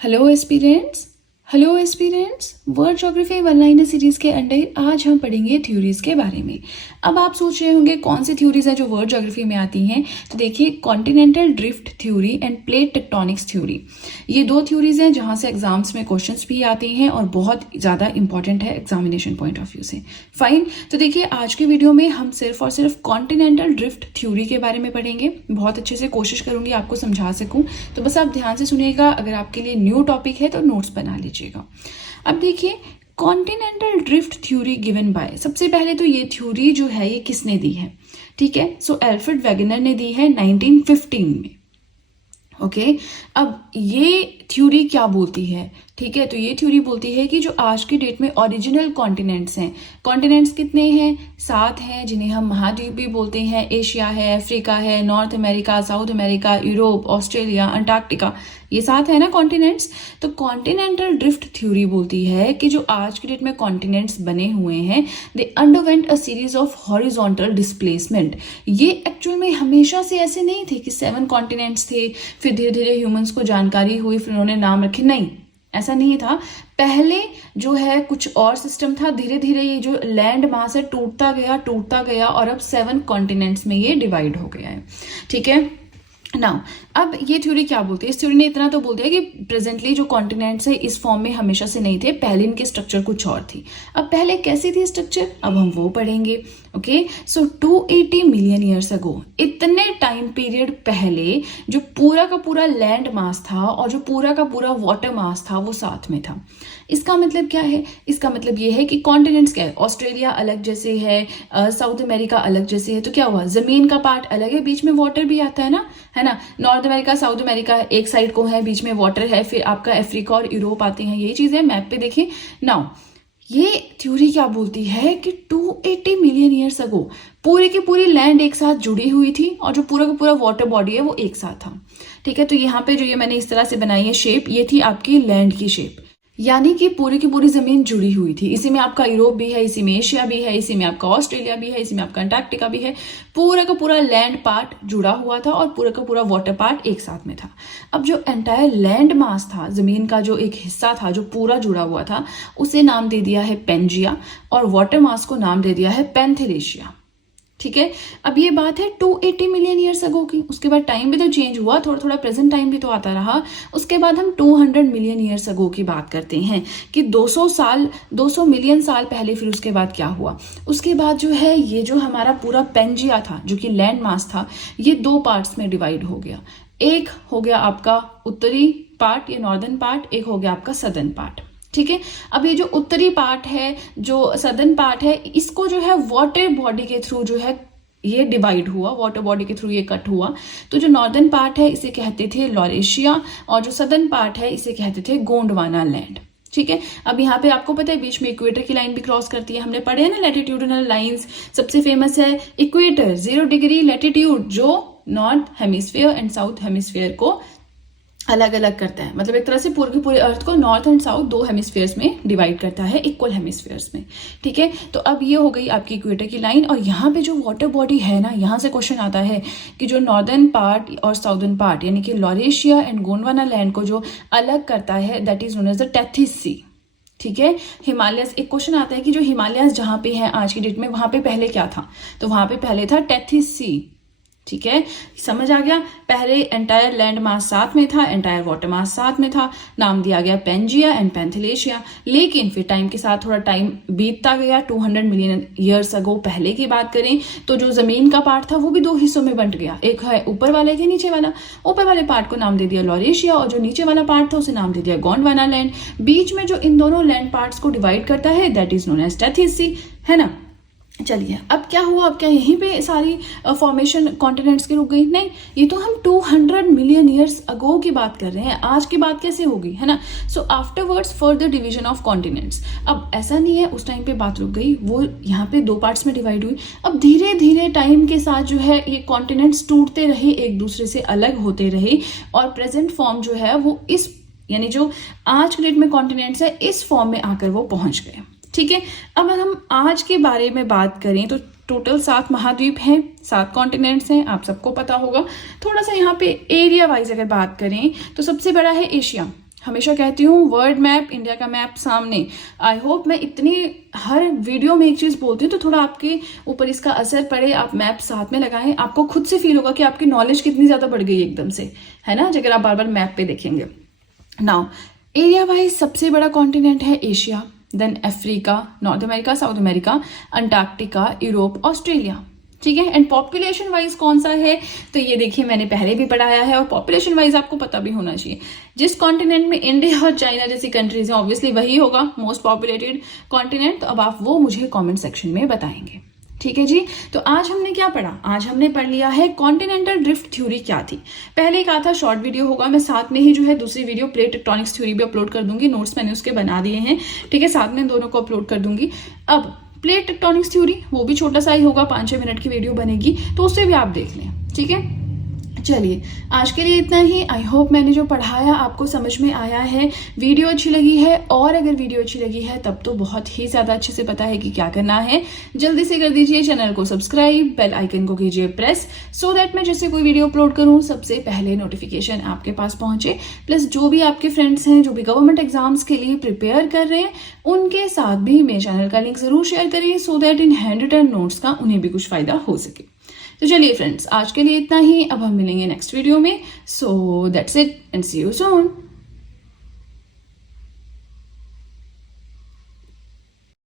Hello aspirants. World geography one liner series के under आज हम पढ़ेंगे थ्योरीज के बारे में। अब आप सोच रहे होंगे कौन सी थ्योरीज है जो वर्ल्ड ज्योग्राफी में आती हैं। तो देखिए, continental drift theory end plate tectonics theory, ये दो थ्योरीज हैं जहां से एग्जाम्स में क्वेश्चंस भी आते हैं और बहुत ज़्यादा इंपॉर्टेंट है एग्जामिनेशन पॉइंट ऑफ व्यू से। फाइन, तो देखिए आज के वीडियो में हम सिर्फ और सिर्फ कॉन्टिनेंटल ड्रिफ्ट थ्योरी के बारे में पढ़ेंगे। बहुत अच्छे से कोशिश करूंगी आपको समझा सकूं, तो बस आप ध्यान से सुनिएगा। अगर आपके लिए न्यू टॉपिक है तो नोट्स बना लीजिएगा। अब देखिए, continental drift theory given by, सबसे पहले तो ये थ्योरी जो है ये किसने दी है, ठीक है। सो एल्फ्रेड वेगनर ने दी है 1915 में। ओके, अब ये थ्योरी क्या बोलती है, ठीक है। तो ये थ्योरी बोलती है कि जो आज की डेट में ओरिजिनल कॉन्टिनेंट्स हैं, कॉन्टिनेंट्स कितने हैं, 7 हैं, जिन्हें हम महाद्वीप भी बोलते हैं। एशिया है, अफ्रीका है, north America, South America, Europe, Australia, Antarctica, ये 7 है ना कॉन्टिनेंट्स। तो कॉन्टिनेंटल ड्रिफ्ट थ्योरी बोलती है कि जो आज की डेट में कॉन्टिनेंट्स बने हुए हैं, they underwent a series of horizontal displacement. ये एक्चुअल में हमेशा से ऐसे नहीं थे कि 7 कॉन्टिनेंट्स थे, फिर धीरे धीरे ह्यूमंस को जानकारी हुई, फिर उन्होंने नाम रखे, नहीं, ऐसा नहीं था। पहले जो है कुछ और सिस्टम था, धीरे धीरे ये जो लैंड मास है टूटता गया और अब 7 कॉन्टिनेंट्स में ये डिवाइड हो गया है, ठीक है। नाउ, अब ये थ्योरी क्या बोलती है, इस थ्योरी ने इतना तो बोल दिया कि प्रेजेंटली जो कॉन्टिनेंट्स है इस फॉर्म में हमेशा से नहीं थे, पहले इनके स्ट्रक्चर कुछ और थी। अब पहले कैसी थी स्ट्रक्चर, अब हम वो पढ़ेंगे। ओके, सो 280 मिलियन ईयर्स अगो, इतने टाइम पीरियड पहले जो पूरा का पूरा लैंड मास था और जो पूरा का पूरा वाटर मास था वो साथ में था। इसका मतलब क्या है, इसका मतलब ये है कि कॉन्टिनेंट्स क्या है, ऑस्ट्रेलिया अलग जैसे है, साउथ अमेरिका अलग जैसे है, तो क्या हुआ, जमीन का पार्ट अलग है, बीच में वाटर भी आता है ना, नॉर्थ अमेरिका साउथ अमेरिका एक साइड को है, बीच में वाटर है, फिर आपका अफ्रीका और यूरोप आते हैं, यही चीज है, मैप पे देखिए। नाउ ये थ्योरी क्या बोलती है कि 280 मिलियन ईयर्स अगो पूरी की पूरी लैंड एक साथ जुड़ी हुई थी और जो पूरा का पूरा वाटर बॉडी है वो एक साथ था, ठीक है। तो यहाँ पे जो ये मैंने इस तरह से बनाई है शेप, ये थी आपकी लैंड की शेप, यानी कि पूरी की पूरी जमीन जुड़ी हुई थी। इसी में आपका यूरोप भी है, इसी में एशिया भी है, इसी में आपका ऑस्ट्रेलिया भी है, इसी में आपका अंटार्कटिका भी है। पूरा का पूरा लैंड पार्ट जुड़ा हुआ था और पूरा का पूरा वाटर पार्ट एक साथ में था। अब जो एंटायर लैंड मास था, जमीन का जो एक हिस्सा था जो पूरा जुड़ा हुआ था, उसे नाम दे दिया है पेंजिया और वाटर मास को नाम दे दिया है पैंथेलेशिया, ठीक है। अब ये बात है 280 मिलियन ईयर्स अगो की। उसके बाद टाइम भी तो चेंज हुआ, थोड़ा थोड़ा प्रेजेंट टाइम भी तो आता रहा। उसके बाद हम 200 मिलियन ईयर्स अगो की बात करते हैं कि 200 मिलियन साल पहले फिर उसके बाद क्या हुआ। उसके बाद जो है ये जो हमारा पूरा पेंजिया था जो कि लैंड मास था, ये 2 पार्ट्स में डिवाइड हो गया। एक हो गया आपका उत्तरी पार्ट या नॉर्दर्न पार्ट, एक हो गया आपका सदर्न पार्ट, ठीक है। अब ये जो उत्तरी पार्ट है, जो सदर्न पार्ट है, इसको जो है वाटर बॉडी के थ्रू जो है ये डिवाइड हुआ, वाटर बॉडी के थ्रू ये कट हुआ। तो जो नॉर्दर्न पार्ट है इसे कहते थे लॉरेशिया और जो सदर्न पार्ट है इसे कहते थे गोंडवाना लैंड, ठीक है। अब यहाँ पे आपको पता है बीच में इक्वेटर की लाइन भी क्रॉस करती है, हमने पढ़े हैं ना लैटिट्यूडिनल लाइंस। सबसे फेमस है इक्वेटर, 0 डिग्री लैटिट्यूड, जो north hemisphere and south hemisphere को अलग अलग करता है। मतलब एक तरह से पूरे के पूरे अर्थ को नॉर्थ एंड साउथ 2 हेमिस्फीयर्स में डिवाइड करता है, इक्वल हेमिस्फीयर्स में, ठीक है। तो अब ये हो गई आपकी इक्वेटर की लाइन। और यहाँ पे जो वाटर बॉडी है ना, यहाँ से क्वेश्चन आता है कि जो नॉर्दर्न पार्ट और साउदर्न पार्ट यानी कि लॉरेशिया एंड गोंडवाना लैंड को जो अलग करता है, that is known as the Tethys Sea, ठीक है। हिमालयस, एक क्वेश्चन आता है कि जो हिमालयस जहां पे है आज की डेट में, वहां पे पहले क्या था, तो वहां पे पहले था टेथिस सी, ठीक है। समझ आ गया, पहले एंटायर लैंड मास साथ में था, एंटायर वाटर मास साथ में था, नाम दिया गया पेंजिया एंड पैंथेलेशिया। लेकिन फिर टाइम के साथ थोड़ा टाइम बीतता गया, 200 मिलियन ईयर्स अगो पहले की बात करें तो जो जमीन का पार्ट था वो भी 2 हिस्सों में बंट गया, एक है ऊपर वाले के नीचे वाला। ऊपर वाले पार्ट को नाम दे दिया लॉरेशिया और जो नीचे वाला पार्ट था उसे नाम दे दिया गोंडवाना लैंड। बीच में जो इन दोनों लैंड पार्ट्स को डिवाइड करता है that is known as Tethys Sea, है ना। चलिए, अब क्या हुआ, अब क्या यहीं पे सारी फॉर्मेशन कॉन्टिनेंट्स की रुक गई, नहीं, ये तो हम 200 मिलियन ईयर्स अगो की बात कर रहे हैं, आज की बात कैसे होगी, है ना। So afterwards further division of continents, अब ऐसा नहीं है उस टाइम पे बात रुक गई, वो यहाँ पे 2 पार्ट्स में डिवाइड हुई। अब धीरे धीरे टाइम के साथ जो है ये कॉन्टिनेंट्स टूटते रहे, एक दूसरे से अलग होते रहे और प्रेजेंट फॉर्म जो है वो इस, यानी जो आज के डेट में कॉन्टिनेंट्स है इस फॉर्म में आकर वो पहुंच गए, ठीक है। अब अगर हम आज के बारे में बात करें तो टोटल 7 महाद्वीप हैं, 7 कॉन्टिनेंट्स हैं, आप सबको पता होगा। थोड़ा सा यहाँ पे एरिया वाइज अगर बात करें तो सबसे बड़ा है एशिया, हमेशा कहती हूँ वर्ल्ड मैप, इंडिया का मैप सामने। आई होप मैं इतनी हर वीडियो में एक चीज बोलती हूँ तो थोड़ा आपके ऊपर इसका असर पड़े, आप मैप साथ में लगाएं, आपको खुद से फील होगा कि आपकी नॉलेज कितनी ज्यादा बढ़ गई एकदम से, है ना, अगर आप बार बार मैप पे देखेंगे। नाउ एरिया वाइज सबसे बड़ा कॉन्टिनेंट है Asia, then Africa, North America, South America, Antarctica, Europe, Australia, ठीक है। एंड पॉपुलेशन वाइज कौन सा है, तो ये देखिए मैंने पहले भी पढ़ाया है और पॉपुलेशन वाइज आपको पता भी होना चाहिए। जिस कॉन्टिनेंट में इंडिया और चाइना जैसी कंट्रीज हैं ऑब्वियसली वही होगा मोस्ट पॉपुलेटेड कॉन्टिनेंट। तो अब आप वो मुझे कमेंट सेक्शन में बताएंगे, ठीक है जी। तो आज हमने क्या पढ़ा, आज हमने पढ़ लिया है कॉन्टिनेंटल ड्रिफ्ट थ्योरी क्या थी। पहले एक आता शॉर्ट वीडियो होगा, मैं साथ में ही जो है दूसरी वीडियो प्लेट टेक्टोनिक्स थ्योरी भी अपलोड कर दूंगी, नोट्स मैंने उसके बना दिए हैं, ठीक है, साथ में दोनों को अपलोड कर दूंगी। अब प्लेट टेक्टोनिक्स थ्योरी वो भी छोटा सा ही होगा, 5-6 मिनट की वीडियो बनेगी, तो उससे भी आप देख लें, ठीक है। चलिए आज के लिए इतना ही। आई होप मैंने जो पढ़ाया आपको समझ में आया है, वीडियो अच्छी लगी है, और अगर वीडियो अच्छी लगी है तब तो बहुत ही ज्यादा अच्छे से पता है कि क्या करना है। जल्दी से कर दीजिए चैनल को सब्सक्राइब, बेल आइकन को कीजिए प्रेस, सो दैट मैं जैसे कोई वीडियो अपलोड करूं सबसे पहले नोटिफिकेशन आपके पास पहुंचे। प्लस जो भी आपके फ्रेंड्स हैं जो भी गवर्नमेंट एग्जाम्स के लिए प्रिपेयर कर रहे हैं उनके साथ भी मेरे चैनल का लिंक जरूर शेयर करिए, so that in handwritten notes का उन्हें भी कुछ फायदा हो सके। तो चलिए फ्रेंड्स आज के लिए इतना ही, अब हम मिलेंगे नेक्स्ट वीडियो में। So that's it and see you soon.